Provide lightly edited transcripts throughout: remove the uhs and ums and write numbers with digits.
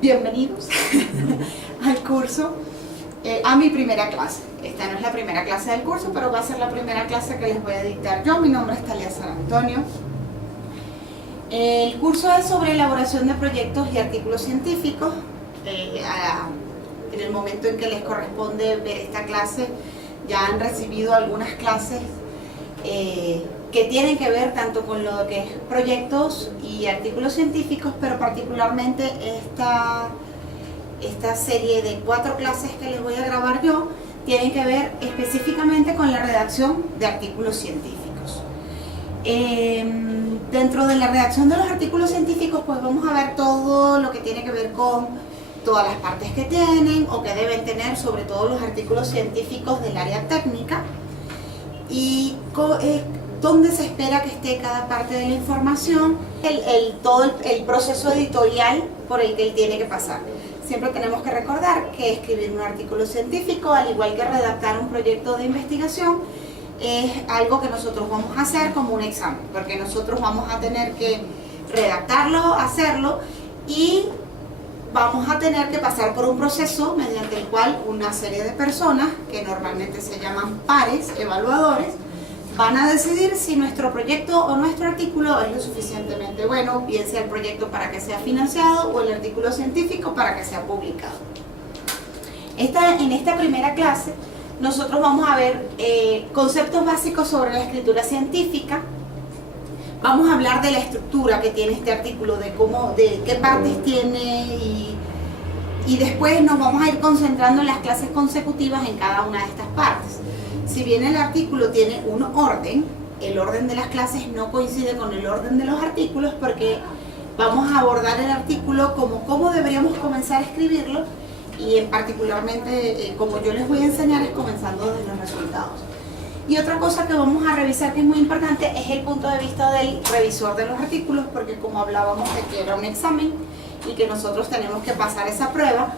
Bienvenidos al curso, a mi primera clase. Esta no es la primera clase del curso, pero va a ser la primera clase que les voy a dictar yo. Mi nombre es Talia San Antonio. El curso es sobre elaboración de proyectos y artículos científicos. En el momento en que les corresponde ver esta clase, ya han recibido algunas clases que tienen que ver tanto con lo que es proyectos y artículos científicos, pero particularmente esta serie de 4 clases que les voy a grabar yo tienen que ver específicamente con la redacción de artículos científicos. Dentro de la redacción de los artículos científicos, pues vamos a ver todo lo que tiene que ver con todas las partes que tienen o que deben tener, sobre todo los artículos científicos del área técnica, y dónde se espera que esté cada parte de la información, todo el proceso editorial por el que él tiene que pasar. Siempre tenemos que recordar que escribir un artículo científico, al igual que redactar un proyecto de investigación, es algo que nosotros vamos a hacer como un examen, porque nosotros vamos a tener que redactarlo, hacerlo, y vamos a tener que pasar por un proceso mediante el cual una serie de personas, que normalmente se llaman pares evaluadores, van a decidir si nuestro proyecto o nuestro artículo es lo suficientemente bueno, bien sea el proyecto para que sea financiado o el artículo científico para que sea publicado. En esta primera clase nosotros vamos a ver conceptos básicos sobre la escritura científica. Vamos a hablar de la estructura que tiene este artículo, de qué partes tiene, y después nos vamos a ir concentrando en las clases consecutivas en cada una de estas partes. Si bien el artículo tiene un orden, el orden de las clases no coincide con el orden de los artículos, porque vamos a abordar el artículo como cómo deberíamos comenzar a escribirlo, y particularmente como yo les voy a enseñar es comenzando desde los resultados. Y otra cosa que vamos a revisar que es muy importante es el punto de vista del revisor de los artículos, porque como hablábamos de que era un examen y que nosotros tenemos que pasar esa prueba,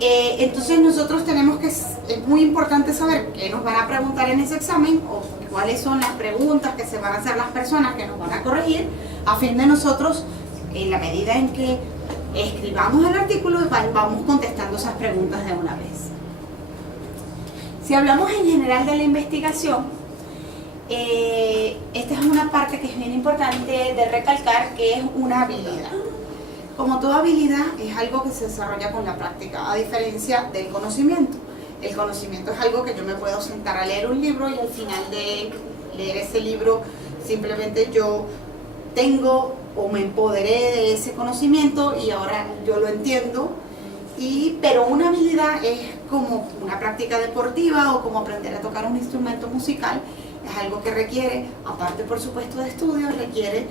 entonces nosotros tenemos que, es muy importante saber qué nos van a preguntar en ese examen o cuáles son las preguntas que se van a hacer las personas que nos van a corregir, a fin de nosotros, en la medida en que escribamos el artículo, vamos contestando esas preguntas de una vez. Si hablamos en general de la investigación, esta es una parte que es bien importante de recalcar, que es una habilidad. Como toda habilidad, es algo que se desarrolla con la práctica, a diferencia del conocimiento. El conocimiento es algo que yo me puedo sentar a leer un libro y al final de leer ese libro simplemente yo tengo o me empoderé de ese conocimiento y ahora yo lo entiendo. Pero una habilidad es como una práctica deportiva o como aprender a tocar un instrumento musical. Es algo que requiere, aparte por supuesto de estudios, requiere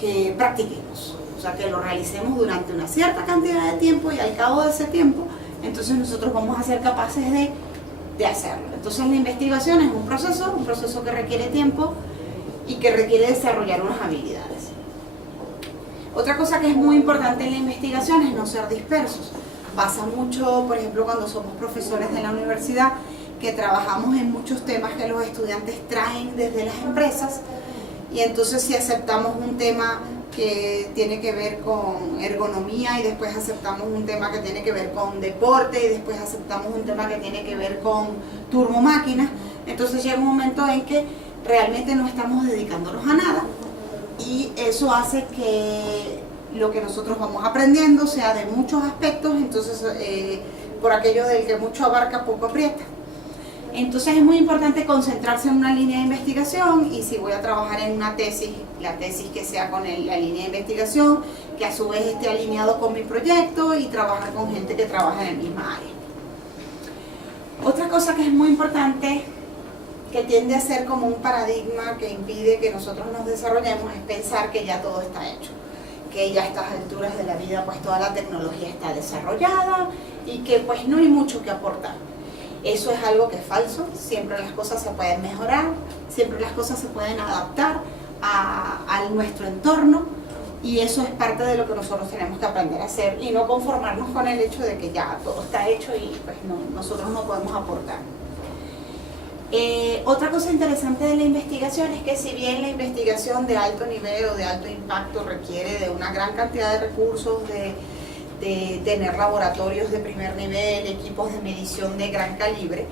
que practiquemos. O sea, que lo realicemos durante una cierta cantidad de tiempo, y al cabo de ese tiempo, entonces nosotros vamos a ser capaces de hacerlo. Entonces la investigación es un proceso que requiere tiempo y que requiere desarrollar unas habilidades. Otra cosa que es muy importante en la investigación es no ser dispersos. Pasa mucho, por ejemplo, cuando somos profesores de la universidad, que trabajamos en muchos temas que los estudiantes traen desde las empresas, y entonces si aceptamos un tema que tiene que ver con ergonomía y después aceptamos un tema que tiene que ver con deporte y después aceptamos un tema que tiene que ver con turbomáquinas, entonces llega un momento en que realmente no estamos dedicándonos a nada, y eso hace que lo que nosotros vamos aprendiendo sea de muchos aspectos, entonces por aquello del que mucho abarca poco aprieta. Entonces es muy importante concentrarse en una línea de investigación, y si voy a trabajar en una tesis, la tesis que sea con la línea de investigación, que a su vez esté alineado con mi proyecto, y trabajar con gente que trabaja en el mismo área. Otra cosa que es muy importante, que tiende a ser como un paradigma que impide que nosotros nos desarrollemos, es pensar que ya todo está hecho, que ya a estas alturas de la vida pues toda la tecnología está desarrollada y que pues no hay mucho que aportar. Eso es algo que es falso. Siempre las cosas se pueden mejorar, siempre las cosas se pueden adaptar a nuestro entorno, y eso es parte de lo que nosotros tenemos que aprender a hacer y no conformarnos con el hecho de que ya todo está hecho y pues nosotros no podemos aportar. Otra cosa interesante de la investigación es que si bien la investigación de alto nivel o de alto impacto requiere de una gran cantidad de recursos, de tener laboratorios de primer nivel, equipos de medición de gran calibre.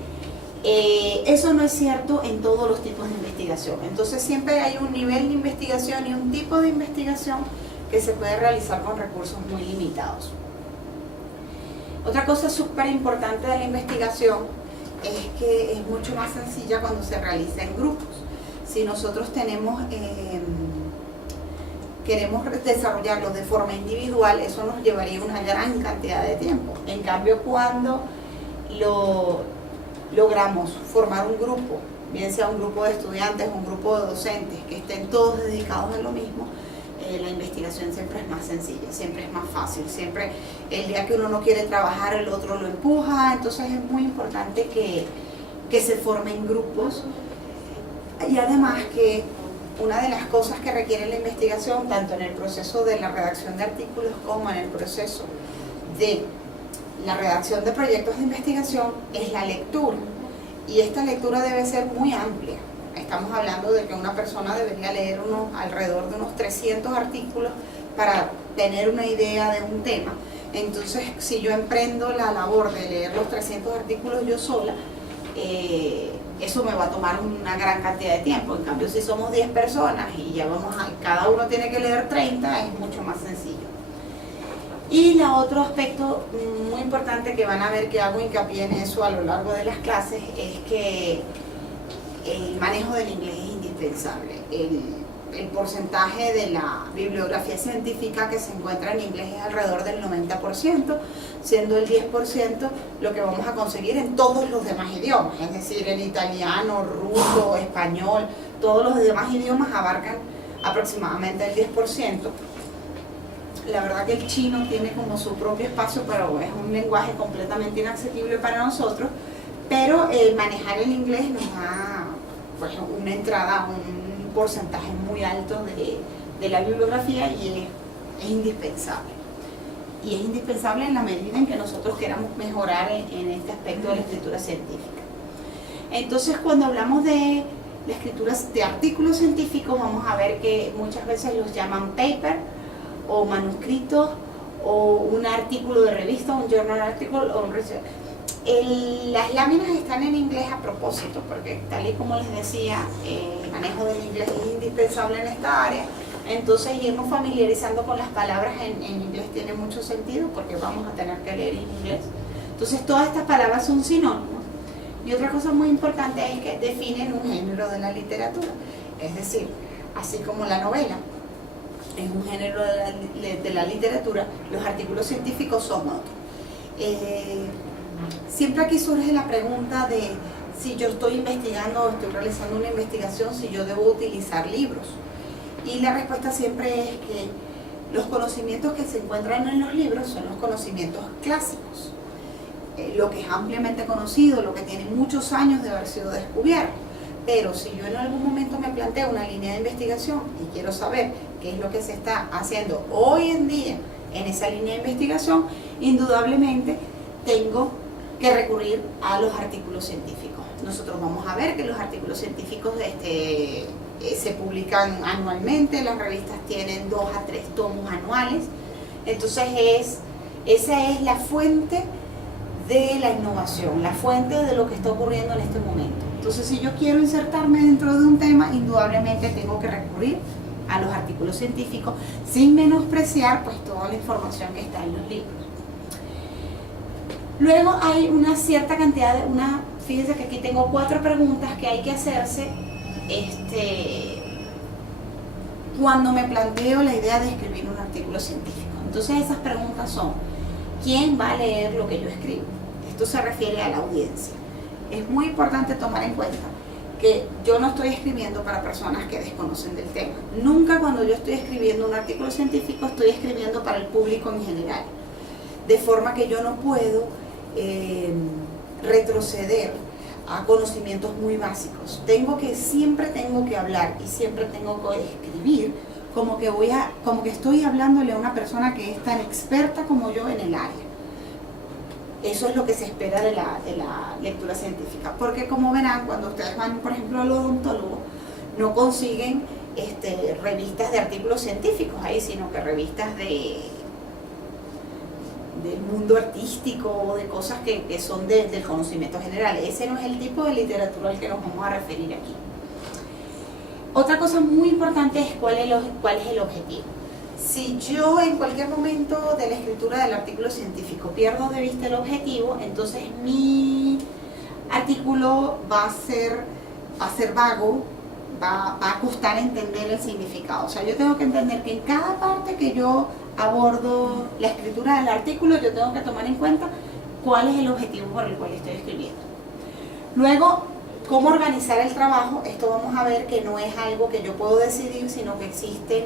Eso no es cierto en todos los tipos de investigación. Entonces siempre hay un nivel de investigación y un tipo de investigación que se puede realizar con recursos muy limitados. Otra cosa súper importante de la investigación es que es mucho más sencilla cuando se realiza en grupos. Si nosotros queremos desarrollarlo de forma individual, eso nos llevaría una gran cantidad de tiempo. En cambio, cuando logramos formar un grupo, bien sea un grupo de estudiantes o un grupo de docentes que estén todos dedicados a lo mismo, la investigación siempre es más sencilla, siempre es más fácil, siempre el día que uno no quiere trabajar el otro lo empuja. Entonces es muy importante que se formen grupos, y además que una de las cosas que requiere la investigación, tanto en el proceso de la redacción de artículos como en el proceso de la redacción de proyectos de investigación, es la lectura, y esta lectura debe ser muy amplia. Estamos hablando de que una persona debería leer alrededor de unos 300 artículos para tener una idea de un tema. Entonces, si yo emprendo la labor de leer los 300 artículos yo sola, eso me va a tomar una gran cantidad de tiempo. En cambio, si somos 10 personas y ya cada uno tiene que leer 30, es mucho más sencillo. Y el otro aspecto muy importante que van a ver, que hago hincapié en eso a lo largo de las clases, es que el manejo del inglés es indispensable. El porcentaje de la bibliografía científica que se encuentra en inglés es alrededor del 90%, siendo el 10% lo que vamos a conseguir en todos los demás idiomas, es decir, el italiano, ruso, español, todos los demás idiomas abarcan aproximadamente el 10%. La verdad que el chino tiene como su propio espacio, pero es un lenguaje completamente inaccesible para nosotros, pero manejar el inglés nos da pues una entrada, un porcentaje muy alto de la bibliografía, y es indispensable. Y es indispensable en la medida en que nosotros queramos mejorar en este aspecto de la escritura científica. Entonces, cuando hablamos de la escritura de artículos científicos, vamos a ver que muchas veces los llaman paper o manuscritos o un artículo de revista, un journal article o un research. Las láminas están en inglés a propósito, porque tal y como les decía, el manejo del inglés es indispensable en esta área. Entonces, irnos familiarizando con las palabras en inglés tiene mucho sentido, porque vamos a tener que leer en inglés. Entonces, todas estas palabras son sinónimos. Y otra cosa muy importante es que definen un género de la literatura. Es decir, así como la novela es un género de la literatura, los artículos científicos son otro. Siempre aquí surge la pregunta de si yo estoy investigando o estoy realizando una investigación, si yo debo utilizar libros. Y la respuesta siempre es que los conocimientos que se encuentran en los libros son los conocimientos clásicos, lo que es ampliamente conocido, lo que tiene muchos años de haber sido descubierto. Pero si yo en algún momento me planteo una línea de investigación y quiero saber qué es lo que se está haciendo hoy en día en esa línea de investigación, indudablemente tengo que recurrir a los artículos científicos. Nosotros vamos a ver que los artículos científicos se publican anualmente, las revistas tienen 2 a 3 tomos anuales. Entonces esa es la fuente de la innovación, la fuente de lo que está ocurriendo en este momento. Entonces, si yo quiero insertarme dentro de un tema, indudablemente tengo que recurrir a los artículos científicos, sin menospreciar pues toda la información que está en los libros. Luego hay una cierta cantidad fíjense que aquí tengo 4 preguntas que hay que hacerse cuando me planteo la idea de escribir un artículo científico. Entonces esas preguntas son: ¿quién va a leer lo que yo escribo? Esto se refiere a la audiencia. Es muy importante tomar en cuenta que yo no estoy escribiendo para personas que desconocen del tema. Nunca cuando yo estoy escribiendo un artículo científico estoy escribiendo para el público en general. De forma que yo no puedo retroceder a conocimientos muy básicos. Siempre tengo que hablar y siempre tengo que escribir como que estoy hablándole a una persona que es tan experta como yo en el área. Eso es lo que se espera de la lectura científica, porque como verán, cuando ustedes van, por ejemplo, al odontólogo, no consiguen revistas de artículos científicos ahí, sino que revistas del mundo artístico o de cosas que son del conocimiento general. Ese no es el tipo de literatura al que nos vamos a referir aquí. Otra cosa muy importante es cuál es el objetivo. Si yo en cualquier momento de la escritura del artículo científico pierdo de vista el objetivo, entonces mi artículo va a ser vago, va a costar entender el significado. O sea, yo tengo que entender que en cada parte que yo abordo la escritura del artículo, yo tengo que tomar en cuenta cuál es el objetivo por el cual estoy escribiendo. Luego, cómo organizar el trabajo. Esto vamos a ver que no es algo que yo puedo decidir, sino que existen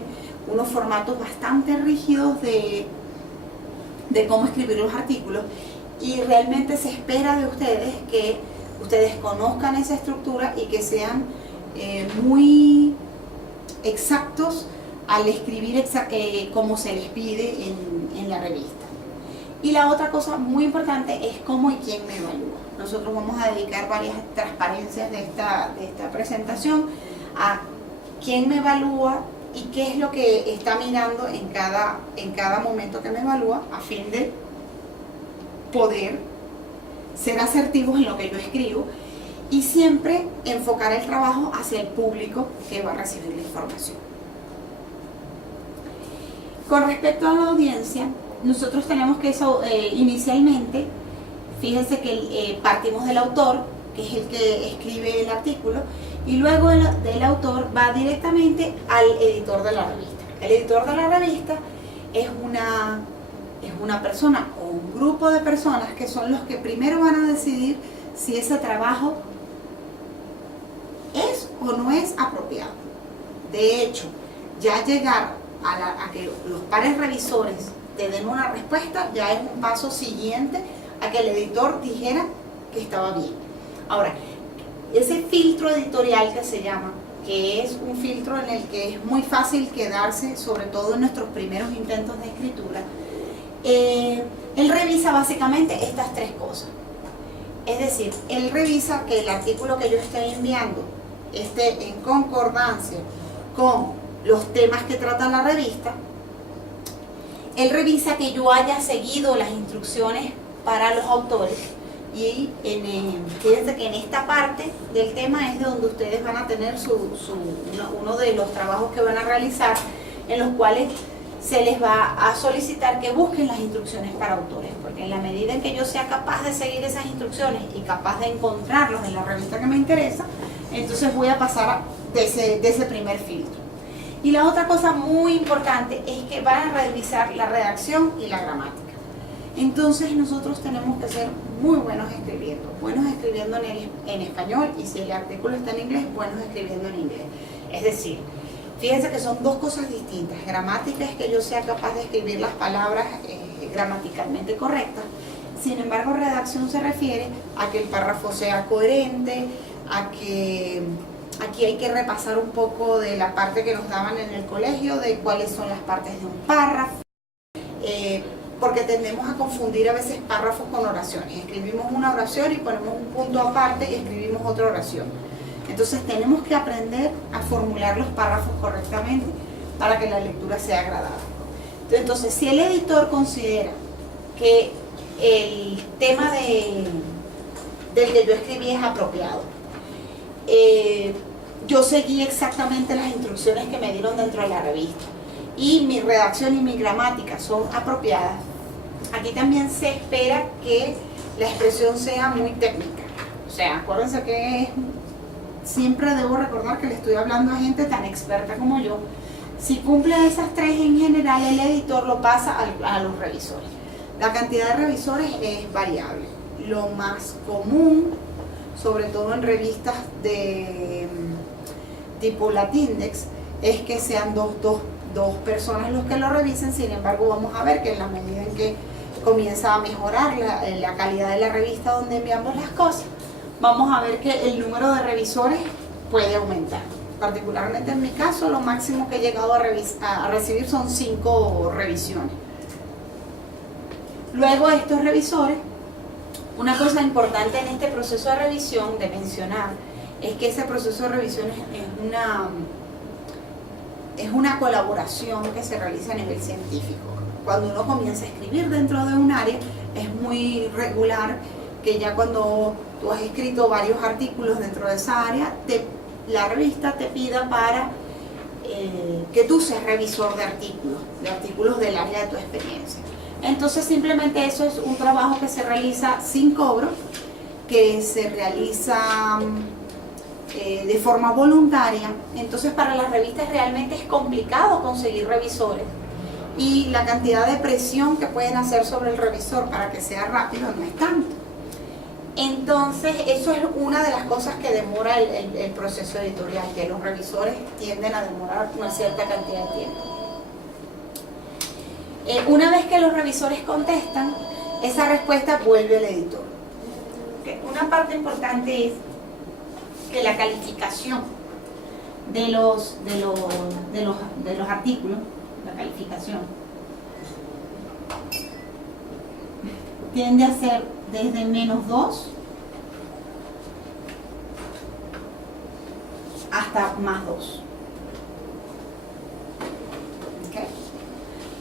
unos formatos bastante rígidos de cómo escribir los artículos, y realmente se espera de ustedes que ustedes conozcan esa estructura y que sean muy exactos al escribir como se les pide en la revista. Y la otra cosa muy importante es cómo y quién me evalúa. Nosotros vamos a dedicar varias transparencias de esta presentación a quién me evalúa y qué es lo que está mirando en cada momento que me evalúa, a fin de poder ser asertivos en lo que yo escribo y siempre enfocar el trabajo hacia el público que va a recibir la información. Con respecto a la audiencia, nosotros tenemos que inicialmente, fíjense que partimos del autor, que es el que escribe el artículo, y luego del autor va directamente al editor de la revista. El editor de la revista es una persona o un grupo de personas que son los que primero van a decidir si ese trabajo es o no es apropiado. De hecho, ya llegar a que los pares revisores te den una respuesta ya es un paso siguiente a que el editor dijera que estaba bien. Ahora, ese filtro editorial que se llama, que es un filtro en el que es muy fácil quedarse, sobre todo en nuestros primeros intentos de escritura, él revisa básicamente estas tres cosas. Es decir, él revisa que el artículo que yo estoy enviando esté en concordancia con los temas que trata la revista. Él revisa que yo haya seguido las instrucciones para los autores. Y fíjense que en esta parte del tema es de donde ustedes van a tener uno de los trabajos que van a realizar, en los cuales se les va a solicitar que busquen las instrucciones para autores, porque en la medida en que yo sea capaz de seguir esas instrucciones y capaz de encontrarlos en la revista que me interesa, entonces voy a pasar de ese primer filtro. Y la otra cosa muy importante es que van a revisar la redacción y la gramática. Entonces nosotros tenemos que ser muy buenos escribiendo en español, y si el artículo está en inglés, buenos escribiendo en inglés. Es decir, fíjense que son dos cosas distintas. Gramática es que yo sea capaz de escribir las palabras gramaticalmente correctas. Sin embargo, redacción se refiere a que el párrafo sea coherente, a que aquí hay que repasar un poco de la parte que nos daban en el colegio, de cuáles son las partes de un párrafo, porque tendemos a confundir a veces párrafos con oraciones. Escribimos una oración y ponemos un punto aparte y escribimos otra oración. Entonces tenemos que aprender a formular los párrafos correctamente para que la lectura sea agradable. Entonces, si el editor considera que el tema del que yo escribí es apropiado, yo seguí exactamente las instrucciones que me dieron dentro de la revista y mi redacción y mi gramática son apropiadas, aquí también se espera que la expresión sea muy técnica. O sea, acuérdense que siempre debo recordar que le estoy hablando a gente tan experta como yo. Si cumple esas tres en general, el editor lo pasa a los revisores. La cantidad de revisores es variable. Lo más común, sobre todo en revistas de tipo Latindex, es que sean dos personas los que lo revisen. Sin embargo, vamos a ver que en la medida en que comienza a mejorar la calidad de la revista donde enviamos las cosas, vamos a ver que el número de revisores puede aumentar. Particularmente en mi caso, lo máximo que he llegado a recibir son 5 revisiones. Luego estos revisores, una cosa importante en este proceso de revisión de mencionar es que ese proceso de revisión es una colaboración que se realiza a nivel científico. cuando uno comienza a escribir dentro de un área, es muy regular que ya cuando tú has escrito varios artículos dentro de esa área, la revista te pida para que tú seas revisor de artículos del área de tu experiencia. Entonces simplemente eso es un trabajo que se realiza sin cobro, que se realiza de forma voluntaria. Entonces para las revistas realmente es complicado conseguir revisores y la cantidad de presión que pueden hacer sobre el revisor para que sea rápido no es tanto. Entonces eso es una de las cosas que demora el proceso editorial, que los revisores tienden a demorar una cierta cantidad de tiempo. Una vez que los revisores contestan, esa respuesta vuelve al editor. Una parte importante es que la calificación de los artículos, la calificación, tiende a ser desde -2 hasta +2. ¿Okay?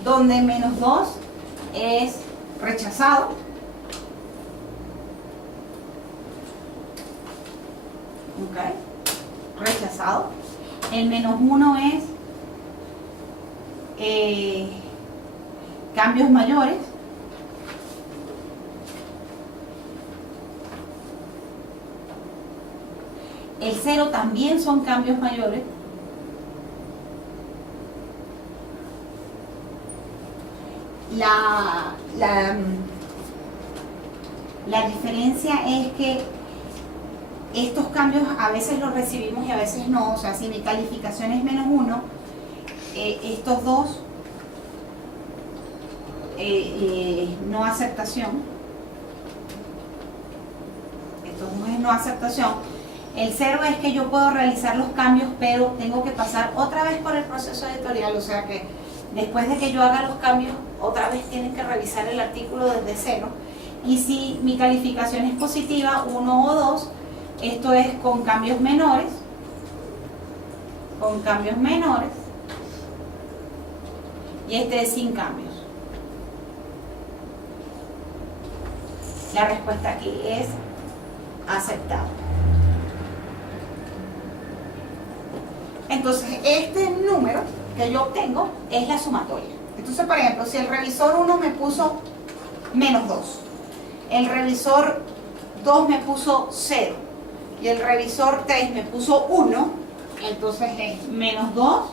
Donde -2 es rechazado, ¿okay? Rechazado. El -1 es cambios mayores. El 0 también son cambios mayores. La diferencia es que estos cambios a veces los recibimos y a veces no. O sea, si mi calificación es -1, estos dos no aceptación. Estos dos es no aceptación. El 0 es que yo puedo realizar los cambios, pero tengo que pasar otra vez por el proceso editorial, o sea que después de que yo haga los cambios, otra vez tienen que revisar el artículo desde 0. Y si mi calificación es positiva, 1 o 2, esto es con cambios menores, y este es sin cambios. La respuesta aquí es aceptado. Entonces, este número que yo obtengo es la sumatoria. Entonces, por ejemplo, si el revisor 1 me puso -2, el revisor 2 me puso 0 y el revisor 3 me puso 1, entonces es -2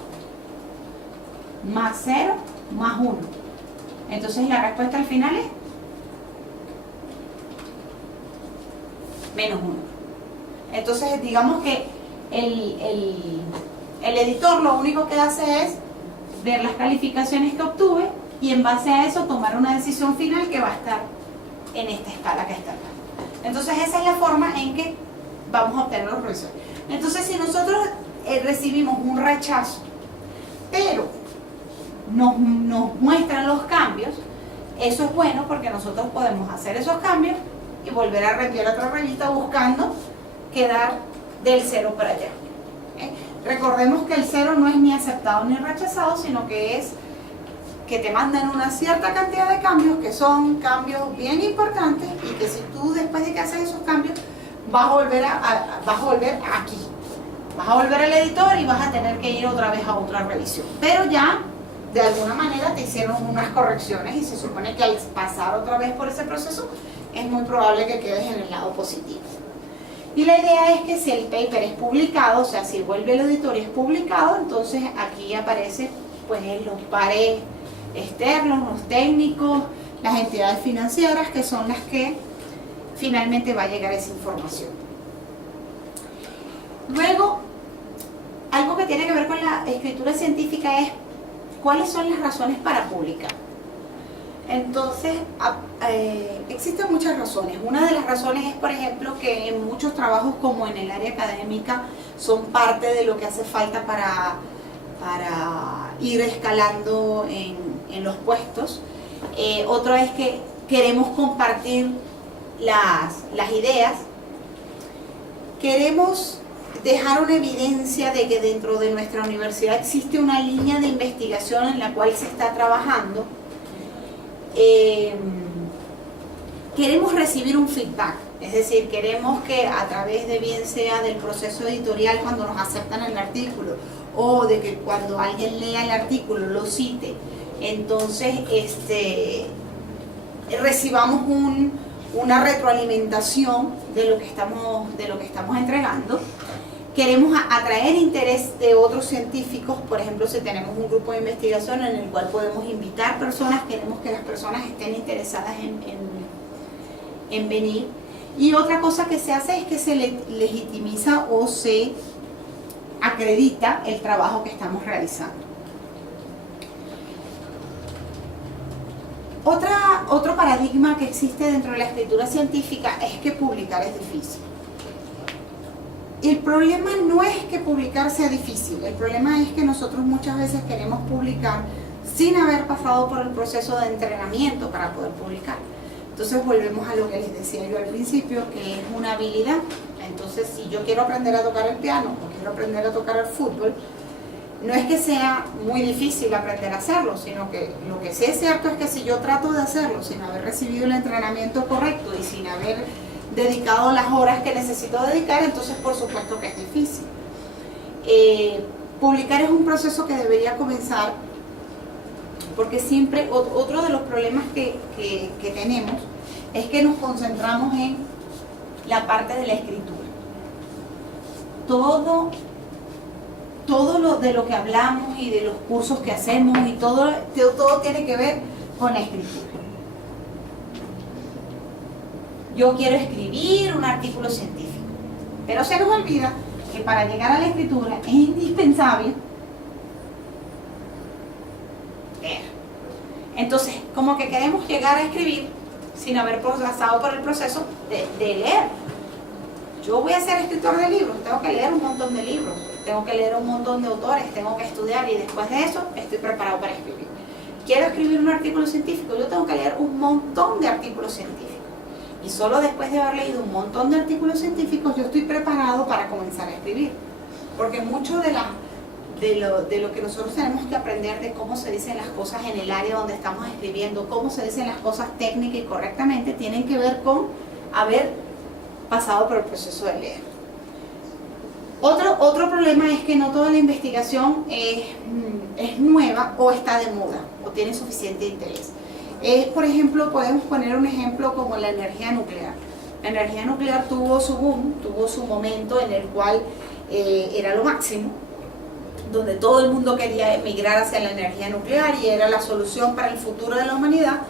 más 0 más 1. Entonces, la respuesta al final es -1. Entonces, digamos que el editor lo único que hace es ver las calificaciones que obtuve y en base a eso tomar una decisión final que va a estar en esta escala que está acá. Entonces esa es la forma en que vamos a obtener los revisores. Entonces si nosotros recibimos un rechazo, pero nos muestran los cambios, eso es bueno porque nosotros podemos hacer esos cambios y volver a reenviar a otra revista buscando quedar del 0 para allá. Recordemos que el 0 no es ni aceptado ni rechazado, sino que es que te mandan una cierta cantidad de cambios que son cambios bien importantes y que si tú después de que haces esos cambios vas a volver aquí, vas a volver al editor y vas a tener que ir otra vez a otra revisión. Pero ya de alguna manera te hicieron unas correcciones y se supone que al pasar otra vez por ese proceso es muy probable que quedes en el lado positivo. Y la idea es que si el paper es publicado, o sea, si vuelve al editor y es publicado, entonces aquí aparece pues los pares externos, los técnicos, las entidades financieras, que son las que finalmente va a llegar esa información. Luego, algo que tiene que ver con la escritura científica es cuáles son las razones para publicar. Entonces, existen muchas razones. Una de las razones es, por ejemplo, que en muchos trabajos, como en el área académica, son parte de lo que hace falta para ir escalando en los puestos. Otro es que queremos compartir las ideas. Queremos dejar una evidencia de que dentro de nuestra universidad existe una línea de investigación en la cual se está trabajando queremos recibir un feedback, es decir, queremos que a través de bien sea del proceso editorial cuando nos aceptan el artículo o de que cuando alguien lea el artículo lo cite, entonces recibamos una retroalimentación de lo que estamos entregando. Queremos atraer interés de otros científicos, por ejemplo, si tenemos un grupo de investigación en el cual podemos invitar personas, queremos que las personas estén interesadas en venir. Y otra cosa que se hace es que se legitimiza o se acredita el trabajo que estamos realizando. Otro paradigma que existe dentro de la escritura científica es que publicar es difícil. El problema no es que publicar sea difícil, el problema es que nosotros muchas veces queremos publicar sin haber pasado por el proceso de entrenamiento para poder publicar. Entonces volvemos a lo que les decía yo al principio, que es una habilidad. Entonces si yo quiero aprender a tocar el piano o quiero aprender a tocar el fútbol, no es que sea muy difícil aprender a hacerlo, sino que lo que sí es cierto es que si yo trato de hacerlo sin haber recibido el entrenamiento correcto y sin haber dedicado las horas que necesito dedicar, entonces por supuesto que es difícil. Publicar es un proceso que debería comenzar, porque siempre, otro de los problemas que tenemos es que nos concentramos en la parte de la escritura. Todo de lo que hablamos y de los cursos que hacemos y todo tiene que ver con la escritura. Yo quiero escribir un artículo científico, pero se nos olvida que para llegar a la escritura es indispensable leer. Entonces, como que queremos llegar a escribir sin haber pasado por el proceso de leer. Yo voy a ser escritor de libros, tengo que leer un montón de libros, tengo que leer un montón de autores, tengo que estudiar y después de eso estoy preparado para escribir. Quiero escribir un artículo científico, yo tengo que leer un montón de artículos científicos. Y solo después de haber leído un montón de artículos científicos yo estoy preparado para comenzar a escribir. Porque mucho de lo que nosotros tenemos que aprender de cómo se dicen las cosas en el área donde estamos escribiendo, cómo se dicen las cosas técnicas y correctamente, tienen que ver con haber pasado por el proceso de leer. Otro problema es que no toda la investigación es nueva o está de moda o tiene suficiente interés. Por ejemplo, podemos poner un ejemplo como la energía nuclear. La energía nuclear tuvo su boom, tuvo su momento en el cual era lo máximo, donde todo el mundo quería emigrar hacia la energía nuclear y era la solución para el futuro de la humanidad.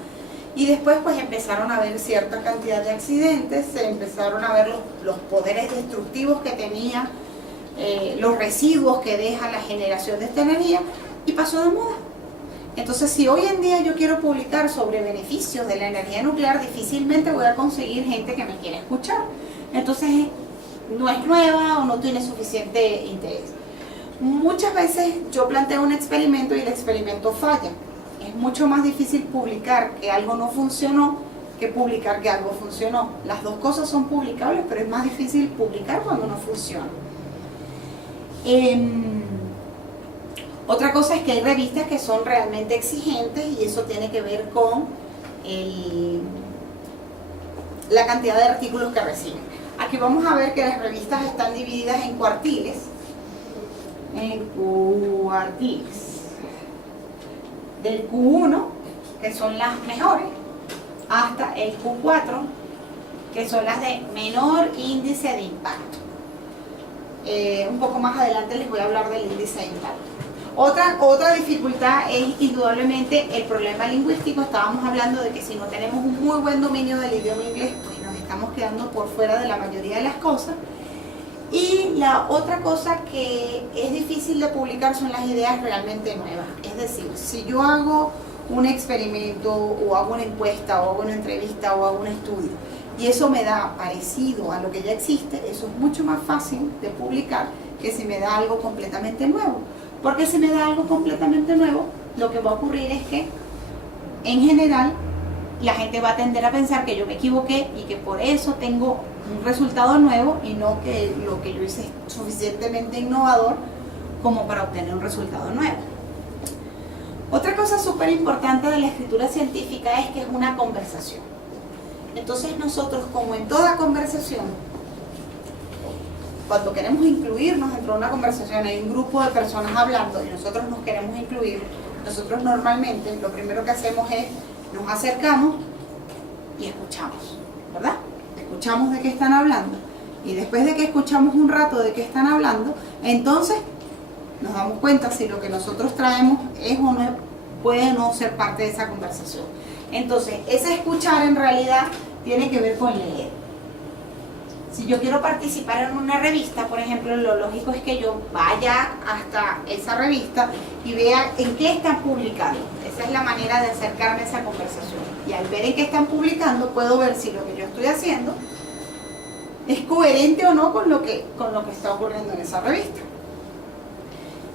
Y después pues empezaron a haber cierta cantidad de accidentes, se empezaron a ver los poderes destructivos que tenía, los residuos que deja la generación de esta energía y pasó de moda. Entonces, si hoy en día yo quiero publicar sobre beneficios de la energía nuclear, difícilmente voy a conseguir gente que me quiera escuchar. Entonces, no es nueva o no tiene suficiente interés. Muchas veces yo planteo un experimento y el experimento falla. Es mucho más difícil publicar que algo no funcionó que publicar que algo funcionó. Las dos cosas son publicables, pero es más difícil publicar cuando no funciona. Otra cosa es que hay revistas que son realmente exigentes y eso tiene que ver con la cantidad de artículos que reciben. Aquí vamos a ver que las revistas están divididas en cuartiles. Del Q1, que son las mejores, hasta el Q4, que son las de menor índice de impacto. Un poco más adelante les voy a hablar del índice de impacto. Otra dificultad es indudablemente el problema lingüístico. Estábamos hablando de que si no tenemos un muy buen dominio del idioma inglés, pues nos estamos quedando por fuera de la mayoría de las cosas. Y la otra cosa que es difícil de publicar son las ideas realmente nuevas. Es decir, si yo hago un experimento o hago una encuesta o hago una entrevista o hago un estudio y eso me da parecido a lo que ya existe, eso es mucho más fácil de publicar que si me da algo completamente nuevo. Porque si me da algo completamente nuevo, lo que va a ocurrir es que en general la gente va a tender a pensar que yo me equivoqué y que por eso tengo un resultado nuevo y no que lo que yo hice es suficientemente innovador como para obtener un resultado nuevo. Otra cosa súper importante de la escritura científica es que es una conversación. Entonces nosotros, como en toda conversación, cuando queremos incluirnos dentro de una conversación, hay un grupo de personas hablando y nosotros nos queremos incluir, nosotros normalmente lo primero que hacemos es nos acercamos y escuchamos, ¿verdad? Escuchamos de qué están hablando y después de que escuchamos un rato de qué están hablando, entonces nos damos cuenta si lo que nosotros traemos es o no, puede no ser parte de esa conversación. Entonces, ese escuchar en realidad tiene que ver con leer. Si yo quiero participar en una revista, por ejemplo, lo lógico es que yo vaya hasta esa revista y vea en qué están publicando. Esa es la manera de acercarme a esa conversación. Y al ver en qué están publicando, puedo ver si lo que yo estoy haciendo es coherente o no con lo que está ocurriendo en esa revista.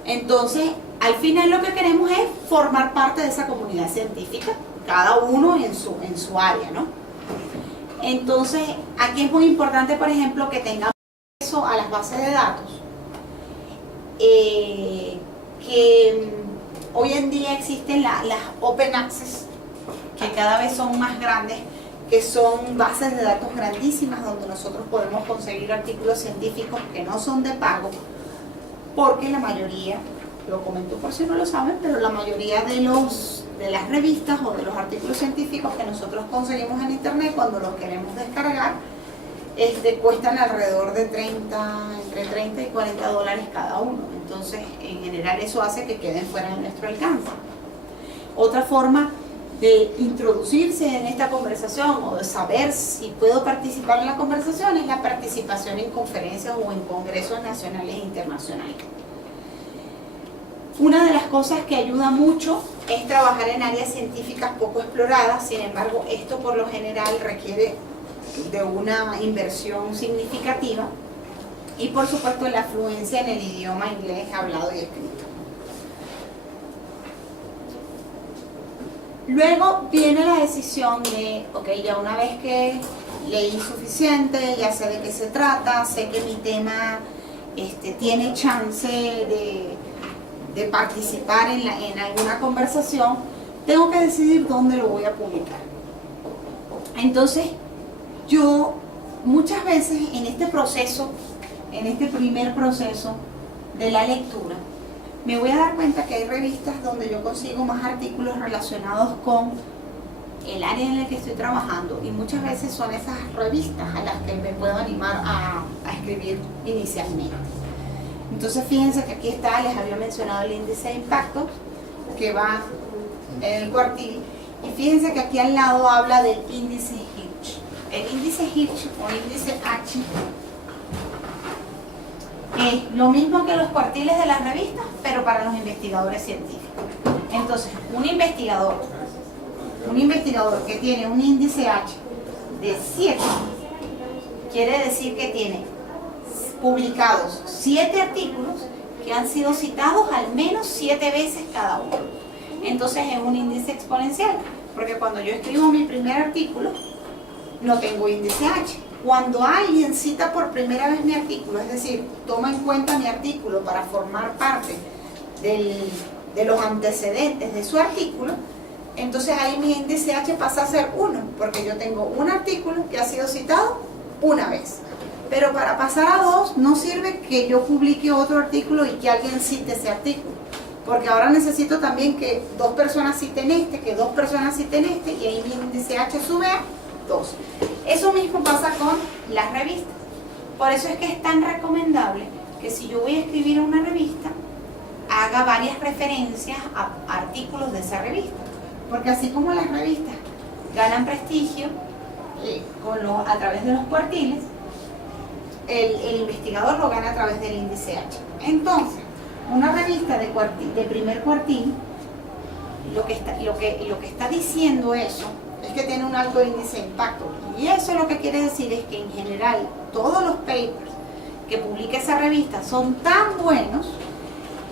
Entonces, al final lo que queremos es formar parte de esa comunidad científica, cada uno en su área, ¿no? Entonces, aquí es muy importante, por ejemplo, que tengamos acceso a las bases de datos, que hoy en día existen las Open Access, que cada vez son más grandes, que son bases de datos grandísimas donde nosotros podemos conseguir artículos científicos que no son de pago, porque la mayoría, lo comento por si no lo saben, pero la mayoría de las revistas o de los artículos científicos que nosotros conseguimos en internet cuando los queremos descargar, cuestan alrededor de entre 30 y 40 dólares cada uno. Entonces, en general eso hace que queden fuera de nuestro alcance. Otra forma de introducirse en esta conversación o de saber si puedo participar en la conversación es la participación en conferencias o en congresos nacionales e internacionales. Una de las cosas que ayuda mucho es trabajar en áreas científicas poco exploradas. Sin embargo, esto por lo general requiere de una inversión significativa y por supuesto la fluencia en el idioma inglés hablado y escrito. Luego viene la decisión de, ok, ya una vez que leí suficiente, ya sé de qué se trata, sé que mi tema tiene chance de participar en alguna conversación, tengo que decidir dónde lo voy a publicar. Entonces, yo muchas veces en este proceso, en este primer proceso de la lectura, me voy a dar cuenta que hay revistas donde yo consigo más artículos relacionados con el área en la que estoy trabajando y muchas veces son esas revistas a las que me puedo animar a escribir inicialmente. Entonces fíjense que aquí está, les había mencionado el índice de impacto que va en el cuartil y fíjense que aquí al lado habla del índice Hirsch. El índice Hirsch o índice H es lo mismo que los cuartiles de las revistas, pero para los investigadores científicos. Entonces, un investigador que tiene un índice H de 7, quiere decir que tiene publicados 7 artículos que han sido citados al menos 7 veces cada uno. Entonces es un índice exponencial, porque cuando yo escribo mi primer artículo, no tengo índice H. Cuando alguien cita por primera vez mi artículo, es decir, toma en cuenta mi artículo para formar parte de los antecedentes de su artículo, entonces ahí mi índice H pasa a ser 1, porque yo tengo un artículo que ha sido citado una vez. Pero para pasar a 2 no sirve que yo publique otro artículo y que alguien cite ese artículo, porque ahora necesito también que 2 personas citen que 2 personas citen y ahí mi índice H sube a 2. Eso mismo pasa con las revistas. Por eso es que es tan recomendable que si yo voy a escribir una revista, haga varias referencias a artículos de esa revista. Porque así como las revistas ganan prestigio a través de los cuartiles, el investigador lo gana a través del índice H. Entonces, una revista de primer cuartil, lo que está diciendo eso es que tiene un alto índice de impacto. Y eso lo que quiere decir es que en general todos los papers que publica esa revista son tan buenos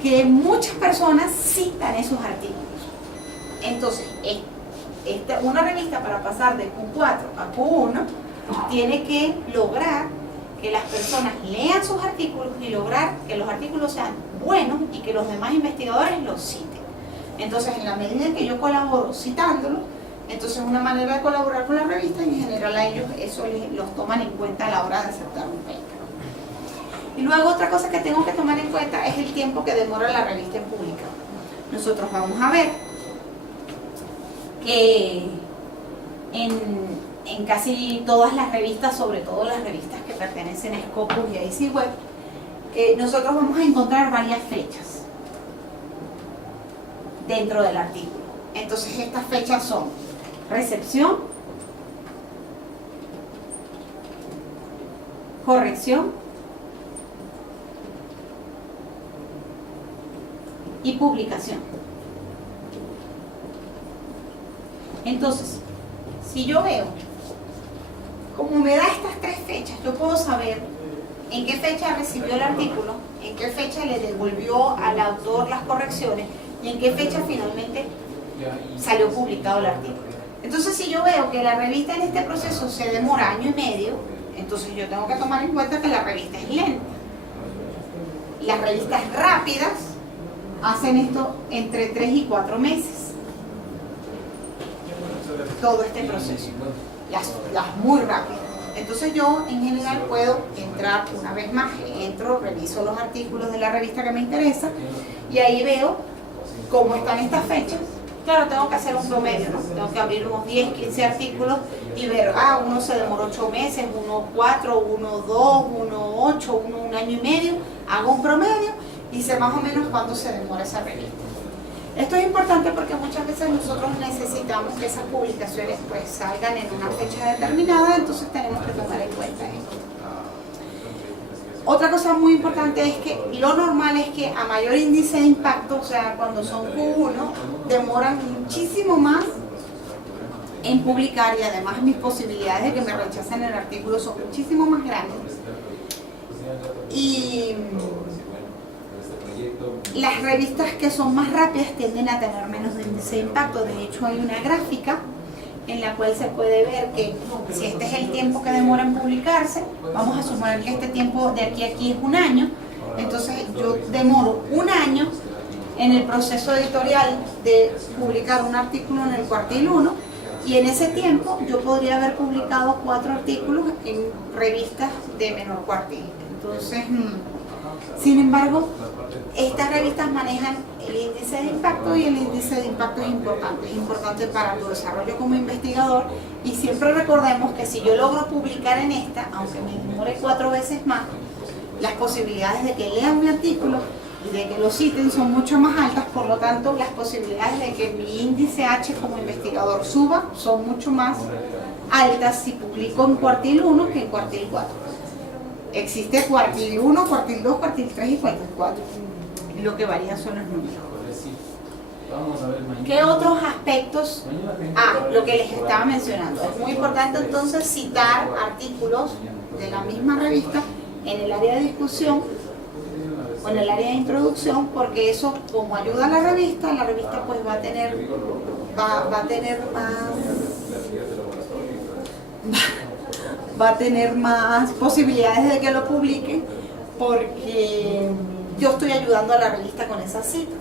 que muchas personas citan esos artículos. Entonces, una revista para pasar de Q4 a Q1 tiene que lograr que las personas lean sus artículos y lograr que los artículos sean buenos y que los demás investigadores los citen. Entonces, en la medida en que yo colaboro citándolo, entonces es una manera de colaborar con la revista y en general a ellos eso los toman en cuenta a la hora de aceptar un paper. Y luego otra cosa que tengo que tomar en cuenta es el tiempo que demora la revista en publicar. Nosotros vamos a ver que en casi todas las revistas, sobre todo las revistas que pertenecen a Scopus y a Easy Web, nosotros vamos a encontrar varias fechas dentro del artículo. Entonces estas fechas son recepción, corrección y publicación. Entonces, si yo veo, como me da estas tres fechas, yo puedo saber en qué fecha recibió el artículo, en qué fecha le devolvió al autor las correcciones y en qué fecha finalmente salió publicado el artículo. Entonces, si yo veo que la revista en este proceso se demora año y medio, entonces yo tengo que tomar en cuenta que la revista es lenta. Las revistas rápidas hacen esto entre 3 y 4 meses. Todo este proceso. Las muy rápidas. Entonces yo en general puedo entrar una vez más, entro, reviso los artículos de la revista que me interesa y ahí veo cómo están estas fechas. Claro, tengo que hacer un promedio, ¿no? Tengo que abrir unos 10, 15 artículos y ver, uno se demoró 8 meses, uno 4, uno 2, uno 8, uno un año y medio, hago un promedio y sé más o menos cuánto se demora esa revista. Esto es importante porque muchas veces nosotros necesitamos que esas publicaciones pues salgan en una fecha determinada, entonces tenemos que tomar en cuenta esto. Otra cosa muy importante es que lo normal es que a mayor índice de impacto, o sea, cuando son Q1, demoran muchísimo más en publicar y además mis posibilidades de que me rechacen el artículo son muchísimo más grandes. Y las revistas que son más rápidas tienden a tener menos índice de impacto. De hecho, hay una gráfica en la cual se puede ver que si este es el tiempo que demora en publicarse, vamos a suponer que este tiempo de aquí a aquí es un año, entonces yo demoro un año en el proceso editorial de publicar un artículo en el cuartil 1 y en ese tiempo yo podría haber publicado 4 artículos en revistas de menor cuartil. Entonces, sin embargo, estas revistas manejan el índice de impacto y el índice de impacto es importante para tu desarrollo como investigador y siempre recordemos que si yo logro publicar en esta, aunque me demore 4 veces más, las posibilidades de que lean mi artículo y de que lo citen son mucho más altas, por lo tanto las posibilidades de que mi índice H como investigador suba son mucho más altas si publico en cuartil 1 que en cuartil 4. Existe cuartil 1, cuartil 2, cuartil 3 y cuartil 4. Lo que varían son los números. ¿Qué otros aspectos? Lo que les estaba mencionando. Es muy importante entonces citar artículos de la misma revista en el área de discusión o en el área de introducción, porque eso como ayuda a la revista pues va a tener más posibilidades de que lo publiquen porque yo estoy ayudando a la revista con esa cita.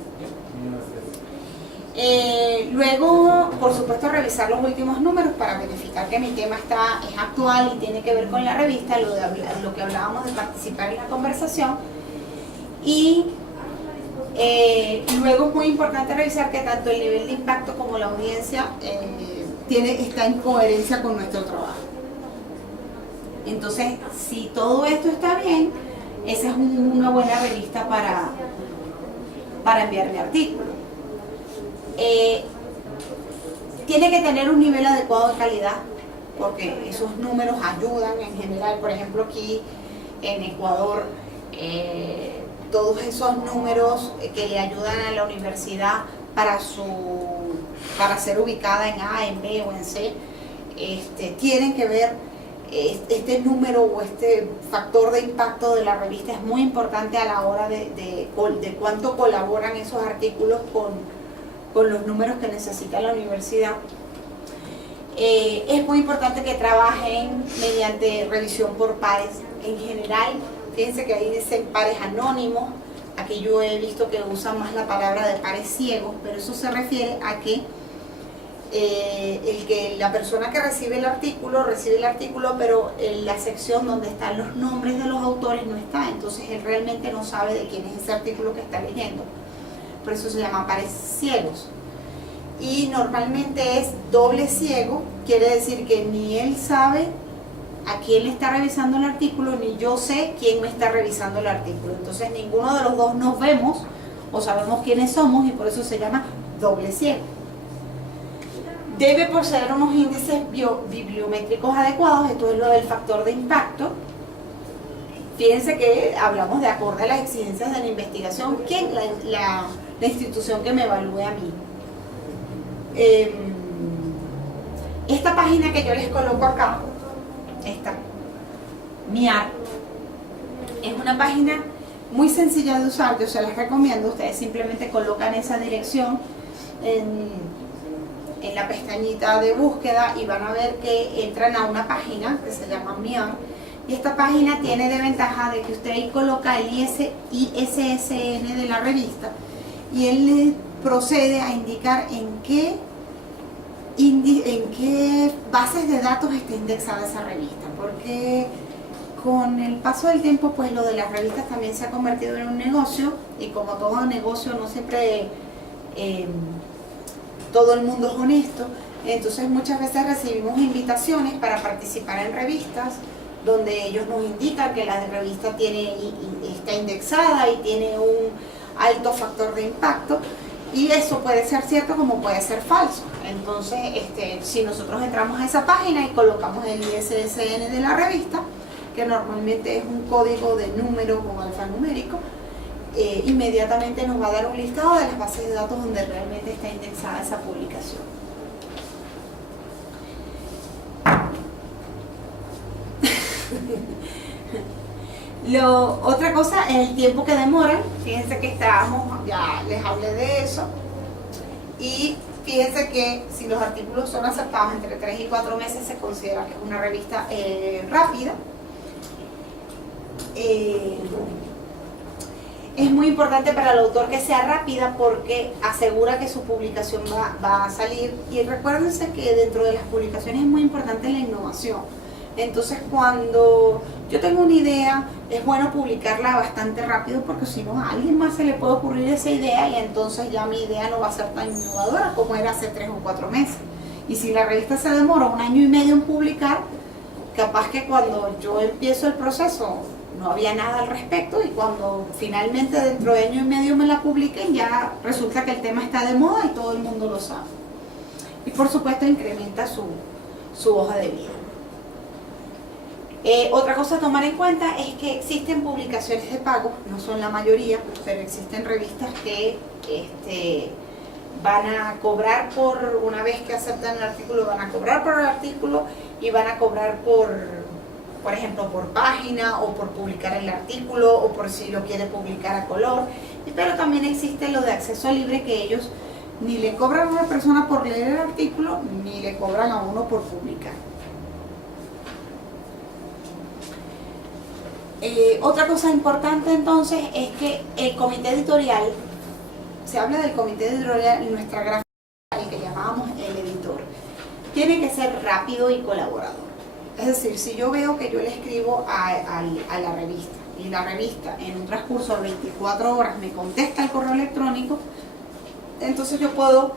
Luego, por supuesto, revisar los últimos números para verificar que mi tema es actual y tiene que ver con la revista, lo que hablábamos de participar en la conversación. Y luego es muy importante revisar que tanto el nivel de impacto como la audiencia está en coherencia con nuestro trabajo. Entonces, si todo esto está bien, esa es una buena revista para enviar mi artículo. Tiene que tener un nivel adecuado de calidad, porque esos números ayudan en general. Por ejemplo, aquí en Ecuador, todos esos números que le ayudan a la universidad para ser ubicada en A, en B o en C, tienen que ver. Este número o este factor de impacto de la revista es muy importante a la hora de cuánto colaboran esos artículos con los números que necesita la universidad. Es muy importante que trabajen mediante revisión por pares. En general, fíjense que ahí dicen pares anónimos. Aquí yo he visto que usan más la palabra de pares ciegos, pero eso se refiere a que la persona que recibe el artículo, pero en la sección donde están los nombres de los autores no está, entonces él realmente no sabe de quién es ese artículo que está leyendo. Por eso se llama pares ciegos. Y normalmente es doble ciego, quiere decir que ni él sabe a quién le está revisando el artículo, ni yo sé quién me está revisando el artículo. Entonces ninguno de los dos nos vemos o sabemos quiénes somos, y por eso se llama doble ciego. Debe poseer unos índices bibliométricos adecuados, esto es lo del factor de impacto. Fíjense que hablamos de acorde a las exigencias de la investigación, ¿quién? La institución que me evalúe a mí. Esta página que yo les coloco acá, esta, MIAR, es una página muy sencilla de usar, yo se las recomiendo. Ustedes simplemente colocan esa dirección en la pestañita de búsqueda y van a ver que entran a una página que se llama MIAR, y esta página tiene de ventaja de que usted ahí coloca el ISSN de la revista y él le procede a indicar en qué bases de datos está indexada esa revista, porque con el paso del tiempo pues lo de las revistas también se ha convertido en un negocio, y como todo negocio no siempre todo el mundo es honesto. Entonces muchas veces recibimos invitaciones para participar en revistas donde ellos nos indican que la revista está indexada y tiene un alto factor de impacto, y eso puede ser cierto como puede ser falso. Entonces si nosotros entramos a esa página y colocamos el ISSN de la revista, que normalmente es un código de número o alfanumérico, inmediatamente nos va a dar un listado de las bases de datos donde realmente está indexada esa publicación. Otra cosa es el tiempo que demoran. Fíjense que ya les hablé de eso, y fíjense que si los artículos son aceptados entre 3 y 4 meses se considera que es una revista rápida. Es muy importante para el autor que sea rápida porque asegura que su publicación va a salir, y recuérdense que dentro de las publicaciones es muy importante la innovación. Entonces cuando yo tengo una idea es bueno publicarla bastante rápido, porque si no a alguien más se le puede ocurrir esa idea y entonces ya mi idea no va a ser tan innovadora como era hace 3 o 4 meses. Y si la revista se demora 1 año y medio en publicar, capaz que cuando yo empiezo el proceso no había nada al respecto, y cuando finalmente dentro de 1 año y medio me la publiquen ya resulta que el tema está de moda y todo el mundo lo sabe. Y por supuesto incrementa su hoja de vida. Otra cosa a tomar en cuenta es que existen publicaciones de pago, no son la mayoría, pero existen revistas que van a cobrar una vez que aceptan el artículo, van a cobrar por el artículo y van a cobrar por ejemplo, por página o por publicar el artículo o por si lo quiere publicar a color. Pero también existe lo de acceso libre, que ellos ni le cobran a una persona por leer el artículo ni le cobran a uno por publicar. Otra cosa importante entonces es que el comité editorial, se habla del comité editorial en nuestra gráfica, el que llamábamos el editor, tiene que ser rápido y colaborador. Es decir, si yo veo que yo le escribo a la revista y la revista en un transcurso de 24 horas me contesta el correo electrónico, entonces yo puedo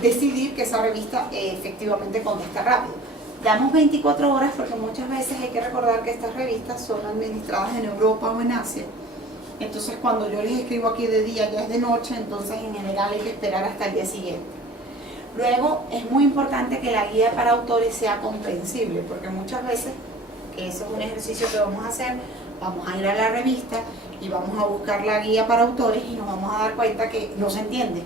decidir que esa revista efectivamente contesta rápido. Damos 24 horas porque muchas veces hay que recordar que estas revistas son administradas en Europa o en Asia. Entonces cuando yo les escribo aquí de día ya es de noche, entonces en general hay que esperar hasta el día siguiente. Luego es muy importante que la guía para autores sea comprensible, porque muchas veces, que eso es un ejercicio que vamos a hacer, vamos a ir a la revista y vamos a buscar la guía para autores y nos vamos a dar cuenta que no se entiende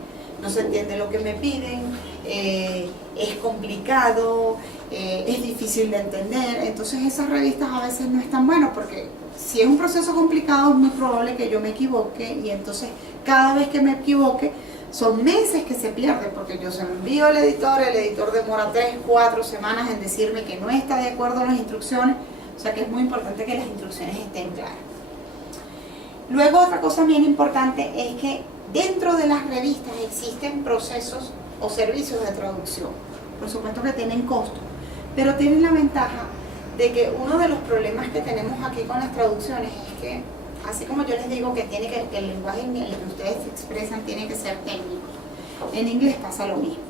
lo que me piden, es complicado, es difícil de entender. Entonces esas revistas a veces no están buenas, porque si es un proceso complicado es muy probable que yo me equivoque, y entonces cada vez que me equivoque son meses que se pierden, porque yo se lo envío al editor, el editor demora 3, 4 semanas en decirme que no está de acuerdo a las instrucciones. O sea que es muy importante que las instrucciones estén claras. Luego, otra cosa bien importante es que dentro de las revistas existen procesos o servicios de traducción. Por supuesto que tienen costo, pero tienen la ventaja de que uno de los problemas que tenemos aquí con las traducciones es que, así como yo les digo que el lenguaje en el que ustedes se expresan tiene que ser técnico, en inglés pasa lo mismo.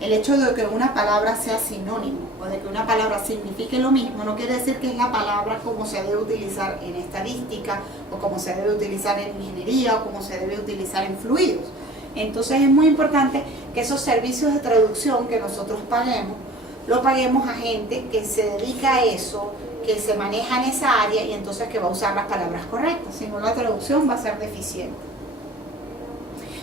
El hecho de que una palabra sea sinónimo o de que una palabra signifique lo mismo no quiere decir que es la palabra como se debe utilizar en estadística o como se debe utilizar en ingeniería o como se debe utilizar en fluidos. Entonces es muy importante que esos servicios de traducción que nosotros paguemos, lo paguemos a gente que se dedica a eso, que se maneja en esa área y entonces que va a usar las palabras correctas, si no la traducción va a ser deficiente.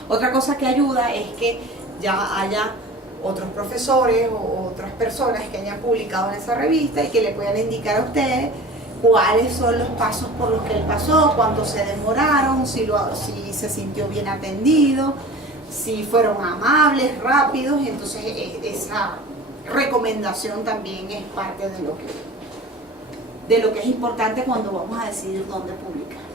Otra cosa que ayuda es que ya haya otros profesores o otras personas que hayan publicado en esa revista y que le puedan indicar a ustedes cuáles son los pasos por los que él pasó, cuánto se demoraron, si se sintió bien atendido, si fueron amables, rápidos. Entonces esa recomendación también es parte de lo que es importante cuando vamos a decidir dónde publicar.